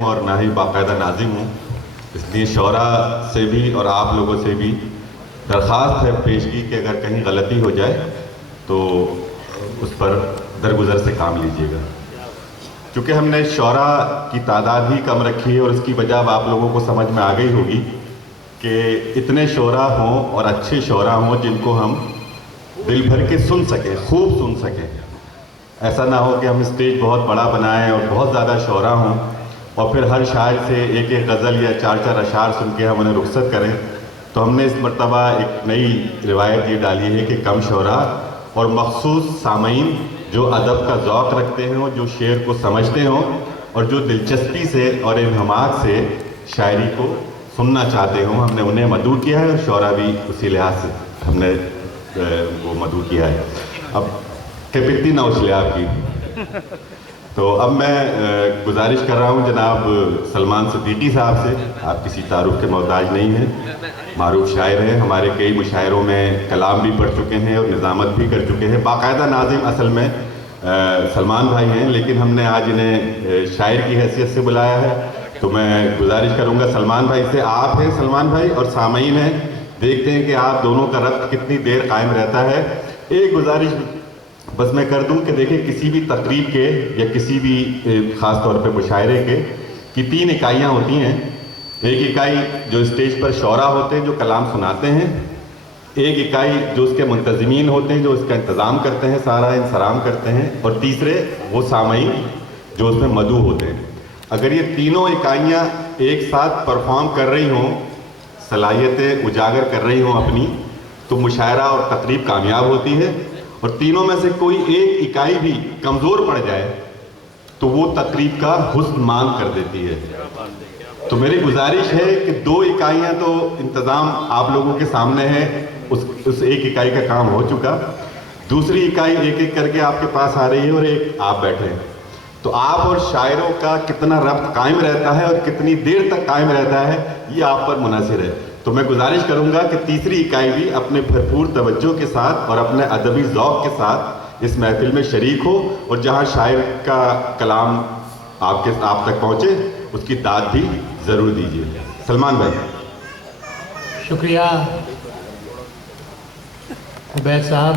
और ना ही बाकायदा नाजिम हूँ, इसलिए शौरा से भी और आप लोगों से भी दरख्वास्त है पेशगी कि अगर कहीं गलती हो जाए तो उस पर दरगुजर से काम लीजिएगा। क्योंकि हमने शौरा की तादाद ही कम रखी है और इसकी वजह अब आप लोगों को समझ में आ गई होगी कि इतने शौरा हों और अच्छे शौरा हों जिनको हम दिल भर के सुन सकें, खूब सुन सकें। ऐसा ना हो कि हम स्टेज बहुत बड़ा बनाएं और बहुत ज़्यादा शौरा हों और फिर हर शायर से एक एक गज़ल या चार चार अशार सुन के हम उन्हें रुखसत करें। तो हमने इस मरतबा एक नई रिवायत ये डाली है कि कम शौरा और मखसूस सामीन जो अदब का ज़ौक़ रखते हों, जो शेर को समझते हों और जो दिलचस्पी से और इन्हमाक से शायरी को सुनना चाहते हों, हमने उन्हें मदऊ किया है और शौरा भी उसी लिहाज से हमने वो मदऊ किया है। अब कैपिटी ना उछले आपकी। तो अब मैं गुजारिश कर रहा हूँ जनाब सलमान सिद्दीकी साहब से, आप किसी तारुफ के मोहताज नहीं हैं, मारूफ शायर हैं, हमारे कई मुशायरों में कलाम भी पढ़ चुके हैं और निज़ामत भी कर चुके हैं। बाकायदा नाज़िम असल में सलमान भाई हैं, लेकिन हमने आज इन्हें शायर की हैसियत से बुलाया है। तो मैं गुजारिश करूँगा सलमान भाई से, आप हैं सलमान भाई और सामीन हैं, देखते हैं कि आप दोनों का रब्त कितनी देर कायम रहता है। एक गुजारिश बस मैं कर दूं कि देखिए किसी भी तकरीब के या किसी भी ख़ास तौर पे मुशायरे के की 3 इकाइयाँ होती हैं। एक इकाई जो स्टेज पर शौरा होते हैं जो कलाम सुनाते हैं, एक इकाई जो उसके मुंतज़मीन होते हैं जो उसका इंतज़ाम करते हैं, सारा इंसराम करते हैं, और तीसरे वो सामीन जो उसमें मदऊ होते हैं। अगर ये तीनों इकाइयाँ एक साथ परफॉर्म कर रही हों, सलाहियतें उजागर कर रही हों अपनी, तो मुशायरा और तकरीब कामयाब होती है। और तीनों में से कोई एक इकाई भी कमज़ोर पड़ जाए तो वो तकरीब का हुस्न मांग कर देती है। तो मेरी गुजारिश है कि 2 इकाइयाँ तो इंतज़ाम आप लोगों के सामने है, उस एक इकाई का काम हो चुका, दूसरी इकाई एक एक करके आपके पास आ रही है और एक आप बैठे हैं। तो आप और शायरों का कितना रब्त कायम रहता है और कितनी देर तक कायम रहता है ये आप पर मुनहसर है। तो मैं गुजारिश करूंगा कि तीसरी इकाई भी अपने भरपूर तवज्जो के साथ और अपने अदबी ज़ौक़ के साथ इस महफिल में शरीक हो और जहां शायर का कलाम आप तक पहुंचे उसकी दाद भी ज़रूर दीजिए। सलमान भाई। शुक्रिया उबैद साहब।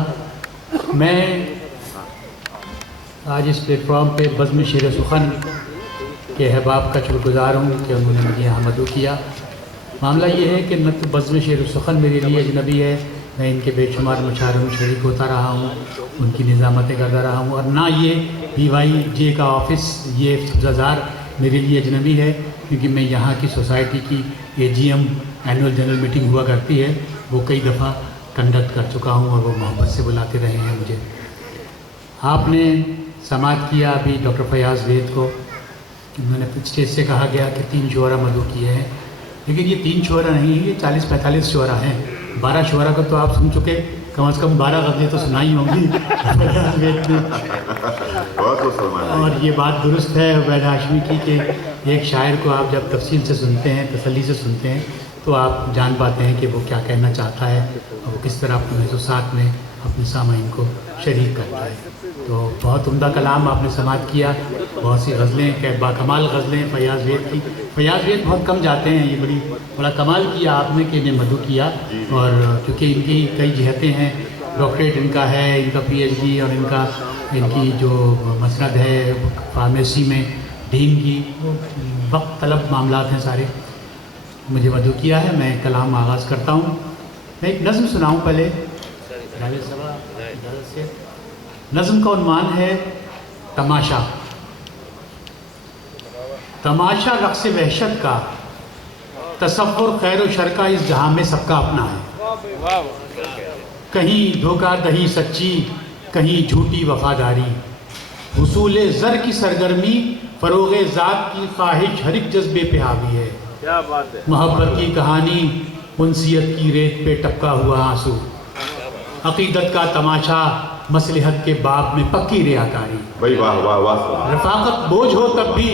मैं आज इस प्लेटफॉर्म पे बज़्म शेर सुखन के अहबाब का शुक्रगुज़ार हूँ कि उन्होंने मुझे यहाँ मदऊ किया। मामला ये है कि न तो बज़्म शेर सुखन मेरे लिए अजनबी है, मैं इनके बेशुमार मुशायरों में शरीक होता रहा हूँ, उनकी निज़ामतें करता रहा हूँ, और ना ये PYJ का ऑफ़िस ये सब्ज़ाज़ार मेरे लिए अजनबी है, क्योंकि मैं यहाँ की सोसाइटी की AGM एनुअल जनरल मीटिंग हुआ करती है, वो कई दफ़ा कंडक्ट कर चुका हूँ और वो मोहब्बत से बुलाते रहे हैं मुझे। आपने समात किया अभी डॉक्टर फयाज़ वेद को, उन्होंने स्टेज से कहा गया कि 3 शुअरा मदऊ किए हैं, लेकिन ये 3 शुअरा नहीं है, ये 40-45 शुअरा हैं। 12 शुअरा को तो आप सुन चुके, कम से कम 12 गज़लें तो सुनाई होंगी और ये बात दुरुस्त है उबैद हाशमी की कि एक शायर को आप जब तफसील से सुनते हैं, तसल्ली से सुनते हैं, तो आप जान पाते हैं कि वो क्या कहना चाहता है और वो किस तरह अपने महसूसात में अपने सामीन को शरीक करता है। तो बहुत उम्दा कलाम आपने समात किया, बहुत सी गज़लें, बाकमाल गज़लें फयाज़ वेद की। फयाज़ वेद बहुत कम जाते हैं, ये बड़ा कमाल किया आपने कि इन्हें मदऊ किया, और क्योंकि इनकी कई जहतें हैं, डॉक्टरेट इनका है, इनका PhD और इनकी जो मसनद है फार्मेसी में डीन की, वक्त तलब मामलात हैं सारे, मुझे मदऊ किया है। मैं कलाम आगाज़ करता हूँ। मैं एक नज़्म सुनाऊँ पहले से। नज़्म का उन्वान है तमाशा। तमाशा रक़्स वहशत का, तसव्वुर खैर व शर का इस जहां में सबका अपना है। कहीं धोखा दही सच्ची, कहीं झूठी वफादारी, हुसूल ज़र की सरगर्मी, फ़रोग़ ज़ात की ख्वाहिश, हर एक जज्बे पे हावी है। क्या बात है। मोहब्बत की कहानी, उनसियत की रेत पे टपका हुआ आंसू, अक़ीदत का तमाशा, मसलहत के बाब में पक्की रियाकारी। भाई वाह वाह वाह। रफ़ाक़त बोझ हो तब भी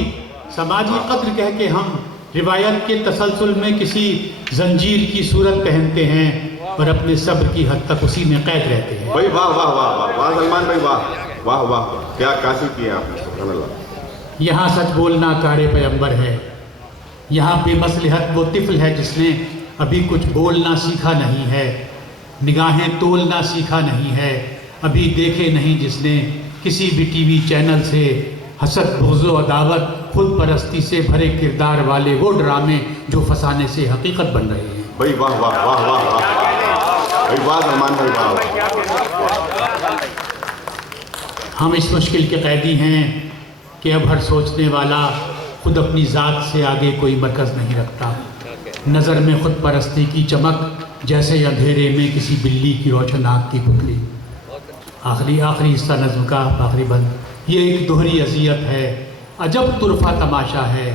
समाजी कद्र कह के हम रिवायत के तसलसल में किसी जंजीर की सूरत पहनते हैं और अपने सब्र की हद तक उसी में कैद रहते हैं। भाई वाह वाह वाह वाह वाह सलमान भाई वाह वाह वाह, क्या काशी किया आपने, सुभान अल्लाह। यहाँ सच बोलना कारे पैगंबर है। यहाँ बेमसलहत वो तिफल है जिसने अभी कुछ बोलना सीखा नहीं है। निगाहें तोलना सीखा नहीं है, अभी देखे नहीं जिसने किसी भी टीवी चैनल से हसद बुग़्ज़ अदावत खुद परस्ती से भरे किरदार वाले वो ड्रामे जो फसाने से हकीकत बन रहे हैं। भाई वाह वाह वाह वाह वाह भाई वाह सलमान भाई वाह। हम इस मुश्किल के कैदी हैं कि अब हर सोचने वाला खुद अपनी ज़ात से आगे कोई मरकज़ नहीं रखता। नज़र में खुद परस्ती की चमक जैसे अंधेरे में किसी बिल्ली की रोशन आँख की पुतली। आखिरी हिस्सा नज़्म का आखिरी बंद। ये एक दोहरी अज़ियत है, अजब तुरफा तमाशा है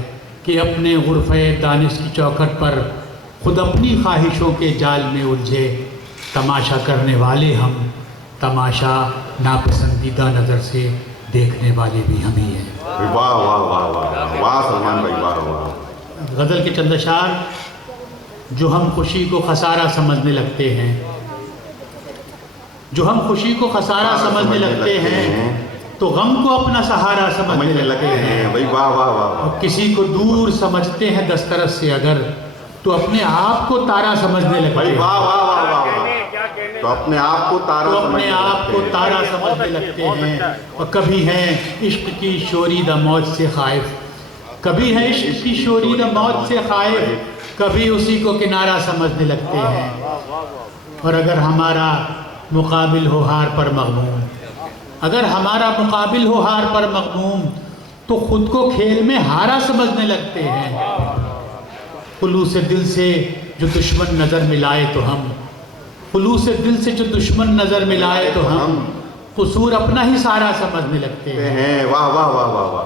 कि अपने गुरफ़े दानिश की चौखट पर खुद अपनी ख्वाहिशों के जाल में उलझे। तमाशा करने वाले हम, तमाशा नापसंदीदा नज़र से देखने वाले भी हम ही हैं। वाह वाह वाह वाह वाह सलमान भाई वाह वाह। गज़ल के चंद अशार जो हम खुशी को खसारा समझने लगते हैं, जो हम खुशी को खसारा समझने लगते हैं तो गम को अपना सहारा समझने लगते हैं। भाई वाह वाह वाह। किसी को दूर समझते हैं दस्तरस से अगर तो अपने आप को तारा समझने लगते भाई हैं। वाह वाह वाह वाह। तो अपने आप को तारा तो अपने आप को तारा समझने लगते हैं। और कभी हैं इश्क की शोरीदा मौत से खाइफ, कभी है इश्क की शोरीदा मौत से खाइफ, कभी उसी को किनारा समझने लगते हैं। और अगर हमारा मुकाबिल हो हार पर मग़मूम, अगर हमारा मुकाबिल हो हार पर मग़मूम तो ख़ुद को खेल में हारा समझने लगते हैं। खुलूस दिल से जो दुश्मन नज़र मिलाए तो हम, खुलूस दिल से जो दुश्मन नज़र मिलाए तो हम कसूर अपना ही सारा समझने लगते हैं। वाह वाह वाह वाह वाह।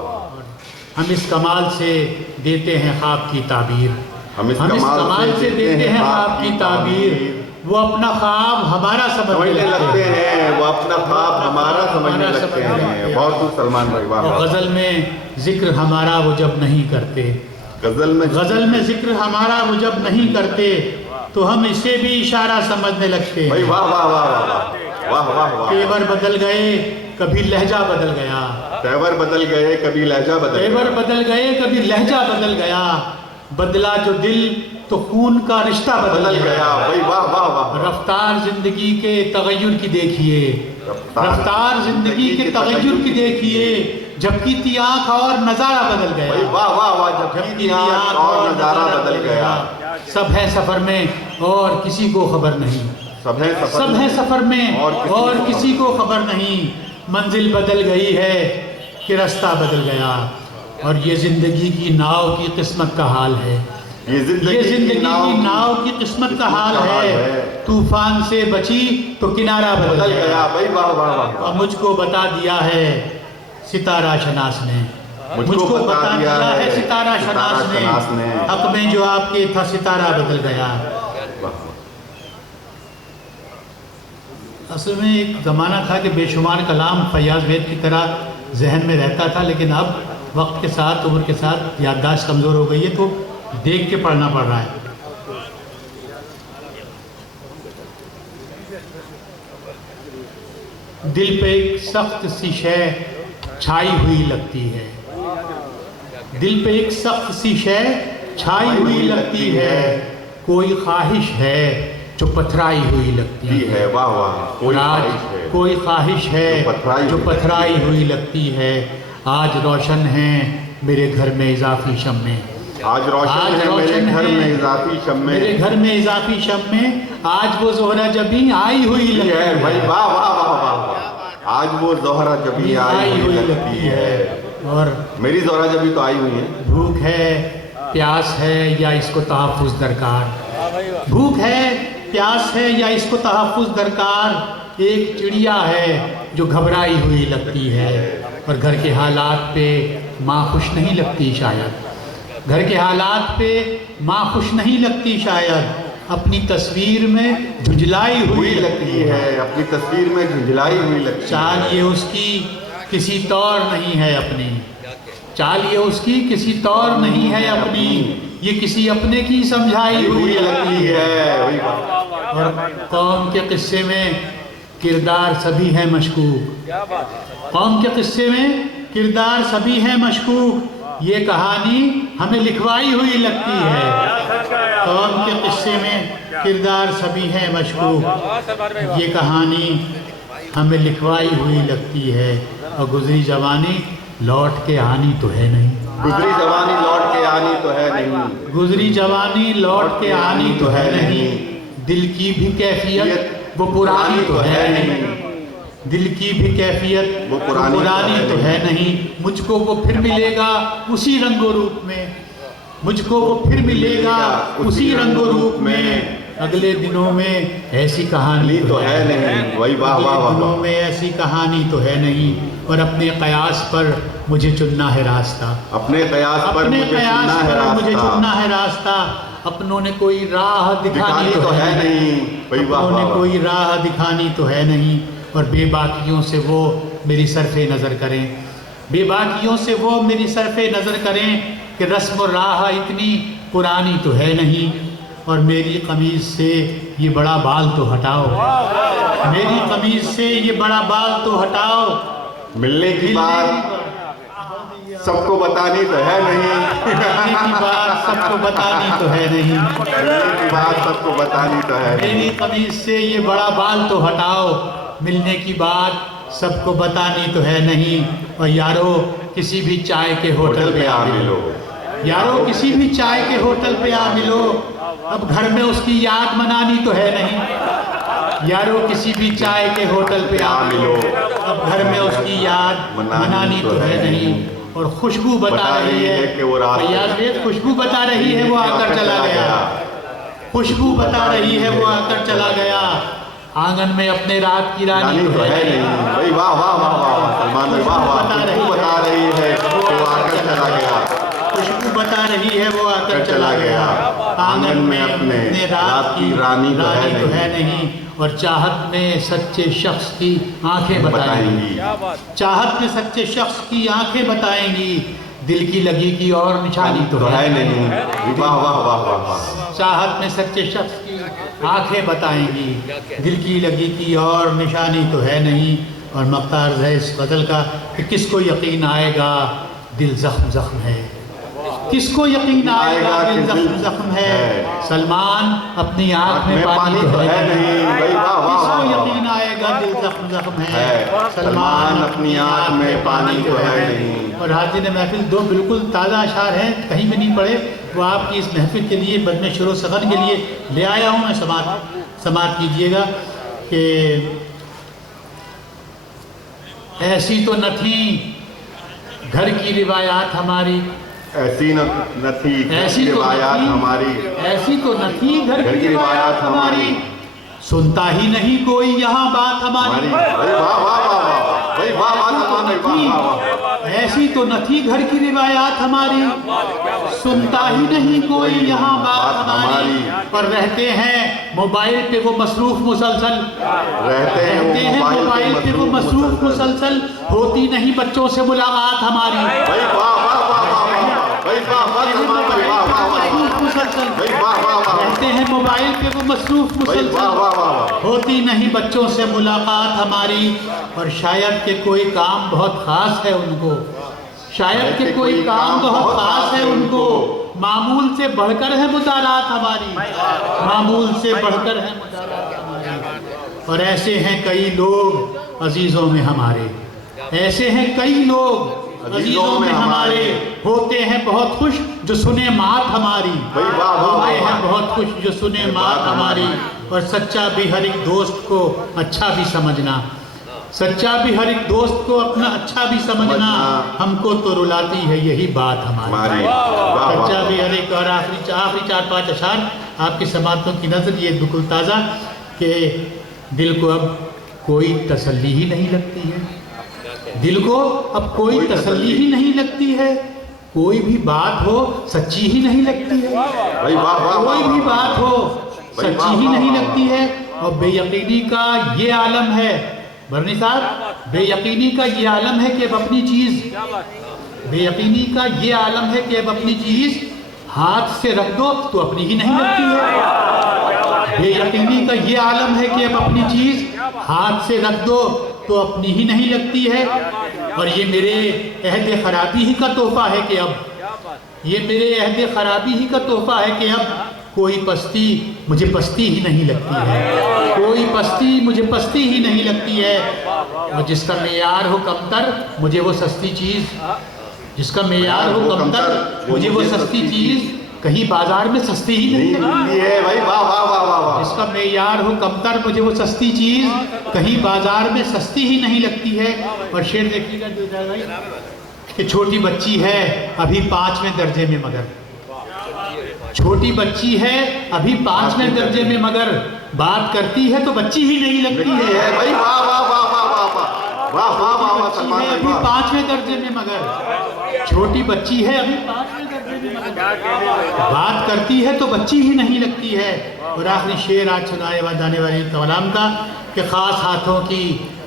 हम इस कमाल से देते हैं ख्वाब की ताबीर, हम इस कमाल से देते हैं ख्वाब की ताबीर। वो अपना ख्वाब हमारा समझने लगते हैं, वो अपना ख्वाब हमारा समझने लगते हैं। बहुत खूब सलमान भाई वाह। गज़ल में जिक्र हमारा वो जब नहीं करते, गज़ल में जिक्र हमारा वो जब नहीं करते तो हम इसे भी इशारा समझने लगते हैं। वाह वाह वाह वाह वाह वाह। तेवर बदल गए कभी लहजा बदल गया, तेवर बदल गए कभी लहजा बदल गया, तेवर बदल गए कभी लहजा बदल गया। बदला जो दिल तो खून का रिश्ता बदल गया। भाई वाह वाह वाह। रफ्तार जिंदगी के तगय्युर की देखिए, रफ्तार जिंदगी के तगय्युर की देखिए, जबकि थी आँख और नज़ारा बदल गया। वाह वाह वाह। जबकि आँख और नज़ारा बदल गया। सब है सफ़र में और किसी को खबर नहीं, सब है सफ़र में और किसी को खबर नहीं। मंजिल बदल गई है कि रास्ता बदल गया। और ये ज़िंदगी की नाव की किस्मत का हाल है, ये ज़िंदगी की नाव की किस्मत का हाल है। तूफान से बची तो किनारा बदल गया। भाई वाह वाह वाह। और मुझको बता दिया है सितारा शनास ने, मुझको बता दिया है सितारा शनास ने, हक में जो आपके था सितारा बदल गया। असल में एक ज़माना था कि बेशुमार कलाम फैयाज़ वेद की तरह जहन में रहता था, लेकिन अब वक्त के साथ, उम्र के साथ याददाश्त कमज़ोर हो गई है तो देख के पढ़ना पड़ रहा है। दिल पे एक सख्त सी शय छाई हुई लगती है, दिल पे एक सख्त सी शय छाई हुई लगती है। कोई ख्वाहिश है जो पथराई हुई लगती है। वाह वाह। कोई ख्वाहिश है जो पथराई हुई लगती है। आज रोशन है मेरे घर में इजाफी शम्मे, आज रोशन है मेरे घर में इजाफी शम्मे, मेरे घर में इजाफी शम्मे। आज वो ज़ोहरा जबी आई हुई लगती है। भाई वाह वाह वाह वाह। आज वो ज़ोहरा जबी आई हुई लगती है। और मेरी ज़ोहरा जबी तो आई हुई है। भूख है प्यास है या इसको तहफ़्फ़ुज़ दरकार, भूख है प्यास है या इसको तहफ़्फ़ुज़ दरकार। एक चिड़िया है जो घबराई हुई लगती है। और घर के हालात पे माँ खुश नहीं लगती शायद, घर के हालात पे माँ खुश नहीं लगती शायद। अपनी तस्वीर में झुंझलाई हुई लगती है, अपनी तस्वीर में झुंझलाई हुई लगती है। चाल ये उसकी किसी तौर नहीं है अपनी, चाल ये उसकी किसी तौर नहीं है अपनी। ये किसी अपने की समझाई हुई लगती है। और कौम के किस्से में किरदार सभी हैं मशकूक, कौम के किस्से में किरदार सभी है मशकूक, ये कहानी हमें लिखवाई हुई लगती है। कौम के किस्से में किरदार सभी है मशकूक, ये कहानी हमें लिखवाई हुई लगती है। और गुजरी जवानी लौट के आनी तो है नहीं, गुजरी जवानी लौट के आनी तो है नहीं, गुजरी जवानी लौट के आनी तो है नहीं। दिल की भी कैफियत वो पुरानी तो है नहीं, दिल की भी कैफियत वो पुरानी तो है नहीं। मुझको वो फिर मिलेगा उसी रंगो रूप में, मुझको वो फिर मिलेगा उसी रंगो रूप में। अगले दिनों में ऐसी कहानी तो है नहीं। वही वाह वाह अगले वाह दिनों में ऐसी कहानी तो है नहीं। और अपने कयास पर मुझे चुनना है रास्ता, अपने कयास पर अपने मुझे कयास चुनना है पर मुझे रास्ता, चुनना है रास्ता। अपनों ने कोई राह दिखानी तो है नहीं, वही वाह अपनों वाह ने वाह। कोई राह दिखानी तो है नहीं। और बेबाकियों से वो मेरी सरफ़े नज़र करें, बेबाकियों से वो मेरी सरफ़े नज़र करें कि रस्म और राह इतनी पुरानी तो है नहीं। और मेरी कमीज़ से ये बड़ा बाल तो हटाओ, मेरी कमीज़ से ये बड़ा बाल तो हटाओ। मिलने की बात सबको बतानी तो है नहीं, मिलने की बात सबको बतानी तो है नहीं, मिलने की बात सबको बतानी तो है नहीं। मेरी कमीज से ये बड़ा बाल तो हटाओ, मिलने की बात सबको बतानी तो है नहीं। और यारो किसी भी चाय के होटल पे आ मिलो, यारो किसी भी चाय के होटल पे आ मिलो। अब घर में उसकी याद मनानी तो है नहीं, यारो किसी भी चाय के होटल पे आ मिलो। अब घर में उसकी याद मनानी तो है नहीं। और खुशबू बता रही है कि वो रात खुशबू बता रही है वो आकर चला गया, खुशबू बता रही है वो आकर चला गया। आंगन में अपने रात की रानी तो है नहीं। भाई वाह वाह वाह वाह सलमान भाई वाह वाह। खुशबू बता रही है वो आकर चला गया, खुशबू बता रही है वो आकर चला गया। आंगन में अपने रात की रानी तो है नहीं। और चाहत में सच्चे शख्स की आंखें बताएंगी, चाहत में सच्चे शख्स की आंखें बताएंगी। दिल की लगी की और निशानी तो है नहीं। वाह वाह वाह वाह वाह। चाहत में सच्चे शख्स की आंखें बताएंगी, दिल की लगी की और निशानी तो है नहीं। और मख्तार है इस गज़ल का कि किसको यकीन आएगा दिल जख्म जख्म है, किसको यकीन आएगा दिल जख्म जख्म है। सलमान अपनी आंख में पानी तो है नहीं, किसको यकीन आएगा दिल जख्म जख्म है। सलमान अपनी आंख में पानी तो है नहीं। और हाजिर महफिल दो बिल्कुल ताज़ा अशार हैं, कहीं भी नहीं पढ़े, वो आपकी इस महफिल के लिए बज़्म शुरो सगन के लिए ले आया हूँ मैं। समात कीजिएगा कि ऐसी तो न थी घर की रिवायात हमारी, ऐसी न थी ऐसी तो रिवायात हमारी, ऐसी तो न थी घर की रिवायात हमारी। सुनता ही नहीं कोई यहाँ बात हमारी। ऐसी तो न थी घर की रिवायात हमारी, सुनता ही नहीं कोई यहाँ बात हमारी। पर रहते हैं मोबाइल पे वो मसरूफ मुसलसल, रहते हैं मोबाइल पे वो मसरूफ मुसलसल। होती नहीं बच्चों से मुलाकात हमारी, रहते हैं मोबाइल पे वो मसरूफ मुसलसल। होती नहीं बच्चों से मुलाकात हमारी। और शायद के कोई काम बहुत खास है उनको, शायद के कोई काम बहुत खास है उनको। मामूल से बढ़कर है मुदारात हमारी, मामूल से बढ़कर है मुदारात हमारी। और ऐसे हैं कई लोग अजीजों में हमारे, ऐसे हैं कई लोग अजीजों में हमारे। होते हैं बहुत खुश जो सुने मात हमारी, होते हैं बहुत खुश जो सुने मात हमारी। और सच्चा भी हर एक दोस्त को अच्छा भी समझना, सच्चा भी हर एक दोस्त को अपना अच्छा भी समझना। हमको तो रुलाती है यही बात हमारी। सच्चा भी हर एक। और आखिरी 4-5 अशार आपकी समातों की नज़र ये बिल्कुल ताज़ा कि दिल को अब कोई तसल्ली ही नहीं लगती है, दिल को अब कोई तसल्ली ही नहीं लगती है। कोई भी बात हो सच्ची ही नहीं लगती है, कोई भी बात हो सच्ची ही नहीं लगती है। और बेयकीनी का ये आलम है बरनी साहब, बेयकीनी का ये आलम है कि अब अपनी चीज़, बेयकीनी का ये आलम है कि अब अपनी चीज़ हाथ से रख दो तो अपनी ही नहीं लगती है। बेयकीनी का ये आलम है कि अब अपनी चीज़ हाथ से रख दो तो अपनी ही नहीं लगती है। और ये मेरे अहद खराबी ही का तोहफा है कि अब, ये मेरे अहद खराबी ही का तोहफा है कि अब कोई पस्ती मुझे पस्ती ही नहीं लगती है, कोई पस्ती मुझे पस्ती ही नहीं लगती है। और जिसका मेयार हो कमतर मुझे वो सस्ती चीज़, जिसका मेयार हो कमतर मुझे वो सस्ती चीज़ कहीं बाजार में सस्ती ही नहीं लगती है भाई। वाह वाह वाह वाह वाह। जिसका मेयार हो कमतर मुझे वो सस्ती चीज़ कहीं बाजार में सस्ती ही नहीं लगती है। और शेर देखिएगा दिलदार भाई कि छोटी बच्ची है अभी 5वें दर्जे में मगर, छोटी बच्ची है अभी 5वें दर्जे में मगर बात करती है तो बच्ची ही नहीं लगती है भाई। वाह वाह वाह वाह वाह वाह वाह वाह वाह वाह। सलमान भाई अभी 5वें दर्जे में मगर, छोटी बच्ची है अभी 5वें दर्जे में मगर बात करती है तो बच्ची ही नहीं लगती है। और आखिरी शेर आज सुनाए जाने वाली कलाम का कि खास हाथों की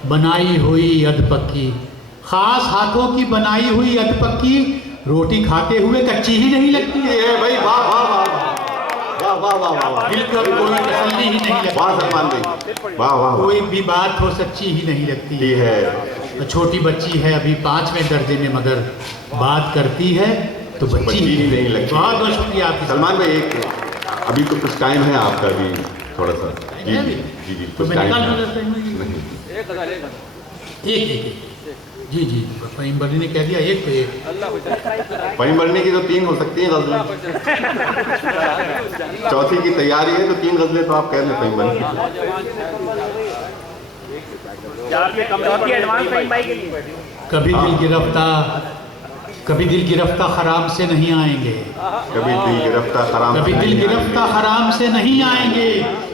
बनाई हुई अधपक्की, खास हाथों की बनाई हुई अधपक्की रोटी खाते हुए कच्ची ही नहीं लगती है भाई। वाह वाह वाह वाह वाह वाह वाह। दिल को कोई तसल्ली ही नहीं लगती। वाह सलमान भाई। वाह वाह। कोई भी बात हो सच्ची ही नहीं लगती है। छोटी बच्ची है अभी 5वें दर्जे में मगर बात करती है तो बच्ची ही नहीं लगती। बहुत बहुत शुक्रिया आपकी सलमान भाई। एक अभी तो कुछ टाइम है आपका भी थोड़ा सा। जी जी जी तो कुछ मैं टाइम निकाल है। एक जी जी फहीम बर्नी ने कह दिया एक पे एक। फहीम बर्नी की तो 3 हो सकती हैं गजलें, चौथी की तैयारी है तो 3 गजलें तो आप कह लें फहीम बर्नी। कभी दिल गिरफ्ता, कभी दिल गिरफ्ता खराम से नहीं आएंगे, कभी दिल गिरफ्ता खराम, कभी दिल गिरफ्ता खराम से नहीं आएंगे।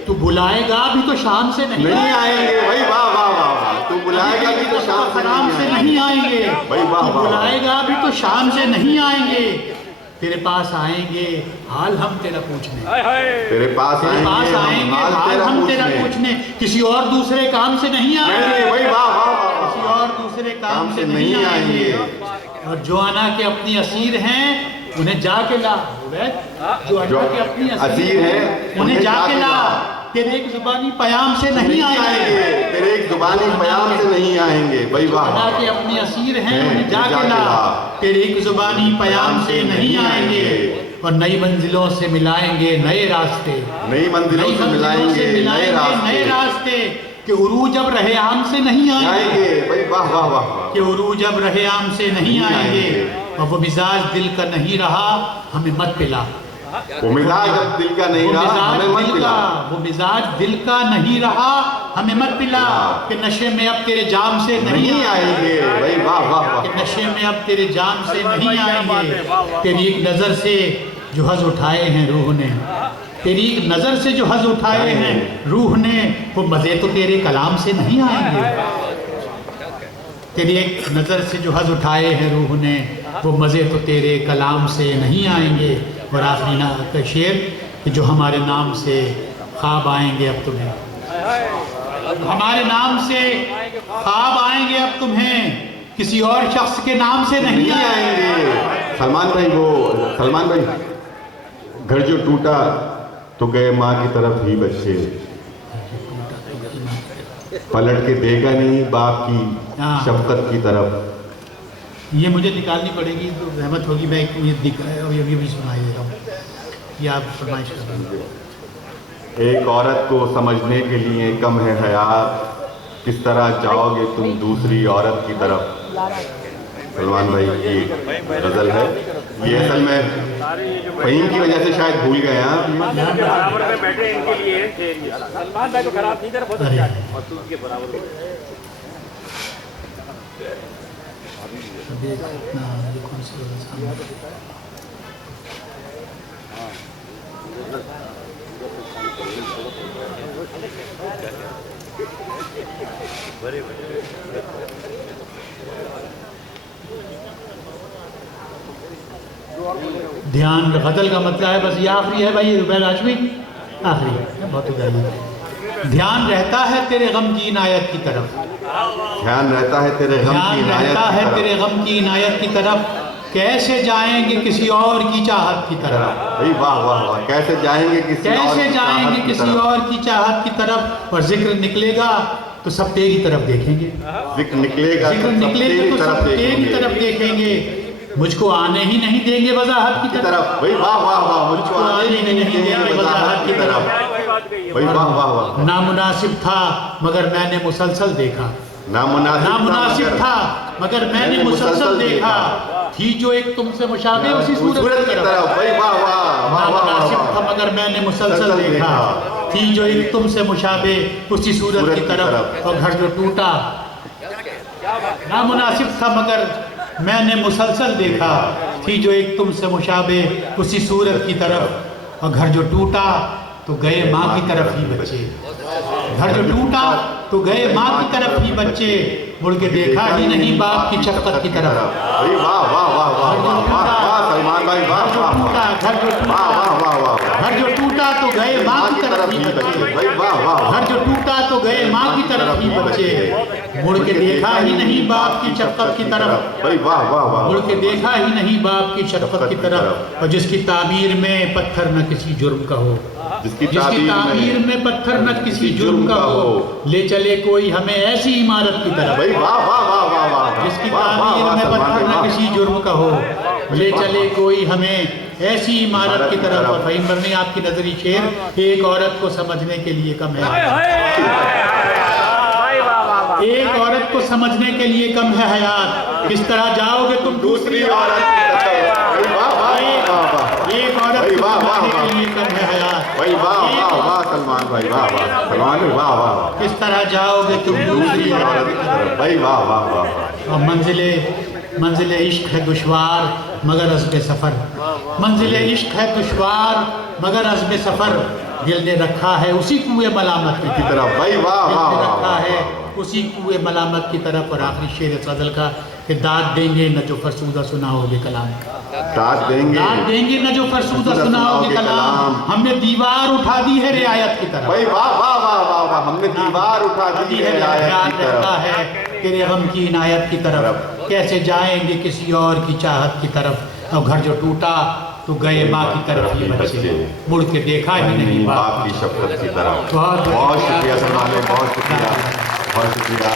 तू बुलाएगा भी तो शाम से नहीं आएंगे भाई। वाह वाह वाह वाह। तू बुलाएगा भी तो शाम खराम से नहीं आएंगे भाई। वाह वाह। बुलाएगा भी तो शाम से नहीं आएंगे। तेरे पास आएंगे हाल हम तेरा पूछने, तेरे पास आएंगे हाल हम तेरा पूछने, किसी और दूसरे काम से नहीं आएंगे भाई। वाह वाह। किसी और दूसरे काम से नहीं आएंगे। और जो आना के अपनी असीर हैं उन्हें जाके ला, जो आना के अपनी असीर हैं उन्हें जाके ला। तेरे एक जुबानी पयाम से नहीं आएंगे, तेरे एक जुबानी पयाम से नहीं आएंगे भाई। वाह। अल्लाह के अपनी असीर हैं उन्हें जाके ला, तेरे एक जुबानी पयाम से नहीं आएंगे। और नई मंजिलों से मिलाएंगे नए रास्ते, नई मंजिलों से मिलाएंगे नए रास्ते कि उरूज अब रहे आम से नहीं आएंगे भाई। वाह वाह वाह। कि उरूज अब रहे आम से नहीं आएंगे। और वो मिजाज दिल का नहीं रहा हमें मत पिला, वो मिजाज दिल का नहीं रहा हमें मत पिला, वो मिजाज दिल का नहीं रहा हमें मत पिला। कि नशे में अब तेरे जाम से नहीं आएंगे भाई। वाह वाह। कि नशे में अब तेरे जाम से नहीं आएंगे। तेरी एक नज़र से जो हज उठाए हैं रूह ने, तेरी एक नज़र से जो हज उठाए हैं रूह ने, वो मज़े तो तेरे कलाम से नहीं आएंगे। तेरी एक नज़र से जो हज उठाए हैं रूह ने, वो मज़े तो तेरे कलाम से नहीं आएंगे। और आखिरी ना का शेर कि जो हमारे नाम से ख्वाब आएंगे अब तुम्हें, हमारे नाम से ख्वाब आएंगे अब तुम्हें, किसी और शख्स के नाम से नहीं आएंगे। सलमान भाई वो सलमान भाई, घर जो टूटा तो गए माँ की तरफ ही बच्चे, पलट के देगा नहीं बाप की शफकत की तरफ। ये मुझे निकालनी पड़ेगी तो रहमत होगी। मैं ये भी सुनाई देता हूँ, ये आप फरमाइश कर। एक औरत को समझने के लिए कम है हयात, किस तरह जाओगे तुम दूसरी औरत की तरफ। सलमान भाई की गज़ल है ये। असल में फहीम की वजह से शायद भूल गए हैं बराबर में बैठे इनके लिए सलमान भाई को खराब नहीं कर, बहुत अच्छा है। और तू उसके बराबर ध्यान गज़ल का मतलब है बस ये आखिरी है भाई रुबैल हाशमी, आखिरी है बहुत उदाहरण। ध्यान रहता है तेरे गम की इनायत की तरफ, ध्यान रहता है तेरे गम की इनायत, रहता है तेरे गम की इनायत की तरफ, कैसे जाएंगे किसी और की चाहत की तरफ। भाई वाह वाह वाह। कैसे जाएंगे किसी और की चाहत की तरफ। और जिक्र निकलेगा तो सब तेरी तरफ देखेंगे, जिक्र निकलेगा जिक्र निकलेगा तो सब तेरी तरफ देखेंगे। मुझको आने ही नहीं देंगे वजाहत की तरफ, भाई वाह वाह वाह, मुझको आने ही नहीं देंगे वजाहत की तरफ, भाई वाह वाह वाह। नामुनासिब था मगर मैंने मुसलसल देखा, नामुनासिब था मगर मैंने मुसलसल देखा, थी जो एक तुमसे मुशाबे उसी सूरत की तरफ, भाई वाह वाह वाह वाह। नामुनासिब था मगर मैंने मुसलसल देखा, थी जो एक तुमसे मुशाबे उसी सूरत की तरफ, और घर जो टूटा। नामुनासिब था मगर मैंने मुसलसल देखा, थी जो एक तुमसे मुशाबे उसी सूरत की तरफ, और घर जो टूटा तो गए माँ की तरफ ही बच्चे, घर जो टूटा तो गए माँ की तरफ ही बच्चे, मुड़ के देखा ही नहीं बाप की शफ़क़त की तरफ। भाई वाह वाह वाह वाह वाह वाह सलमान भाई वाह वाह वाह, घर जो टूटा, वाह वाह वाह, घर जो टूटा तो गए माँ की तरफ ही बच्चे, भाई वाह वाह, घर जो टूटा तो गए माँ की तरफ ही बच्चे, मुड़ के देखा ही नहीं बाप की शफ़क़त की तरफ, भाई वाह वाह वाह, मुड़ के देखा ही नहीं बाप की शफ़क़त की तरफ। और जिसकी ताबीर में पत्थर न किसी जुर्म का हो, जिसकी ताबीर में पत्थर न किसी जुर्म का हो, ले चले कोई हमें ऐसी इमारत की तरफ, भाई वाह वाह वाह वाह वाह, जिसकी ताबीर में पत्थर न किसी जुर्म का हो, ले चले कोई हमें ऐसी इमारत की तरफ। और फ़हीम बरनी आपकी नजरी शेर एक औरत को समझने के लिए कम है, एक औरत को समझने के लिए कम है हयात, किस तरह जाओगे तुम दूसरी औरत की तरफ, वाह वाह वाह वाह, एक औरत को समझने के लिए कम है हयात, भाई वाह वाह वाह सलमान भाई वाह वाह, सलमान भाई वाह वाह, किस तरह जाओगे तुम दूसरी औरत की तरफ। भाई वाह वाह वाह। और मंजिल इश्क है दुश्वार मगर अज़्ब सफ़र, मंजिल इश्क है दुश्वार मगर अज़्ब सफ़र, दिल ने रखा है उसी कुएं मलामत की तरफ, भाई वाह दिल वाह ने वाह, रखा है उसी कुएं मलामत की तरफ। और आखिरी शेर सदल का कि दाद देंगे न जो फरसूदा सुनाओगे कलाम, दाद देंगे न जो फरसूदा सुनाओगे कलाम, हमने दीवार उठा दी है रियायत की तरफ, भाई वाह वाह वाह वाह वाह, हमने दीवार उठा दी है रियायत की रहता तरफ, है तेरे गम की इनायत की तरफ, कैसे जाएंगे किसी और की चाहत की तरफ। और घर जो टूटा तो गए माँ की तरफ ही बच्चे, मुड़ के देखा ही नहीं बाप की शफ़क़त की तरफ। बहुत बहुत शुक्रिया सलमान भाई, बहुत शुक्रिया, बहुत शुक्रिया।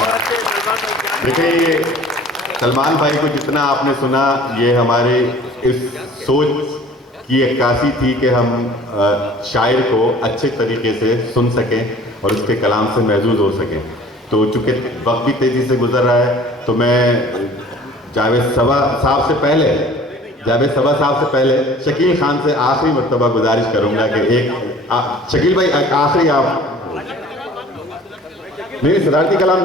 देखिए सलमान भाई को जितना आपने सुना, ये हमारे इस सोच की अक्कासी थी कि हम शायर को अच्छे तरीके से सुन सकें और उसके कलाम से महजूज हो सकें। तो चूँकि वक्त भी तेज़ी से गुजर रहा है, तो मैं जावेद सबा साहब से पहले शकील खान से आखिरी मरतबा गुजारिश करूँगा कि एक शकील भाई आखिरी आप नहीं सदारती कलाम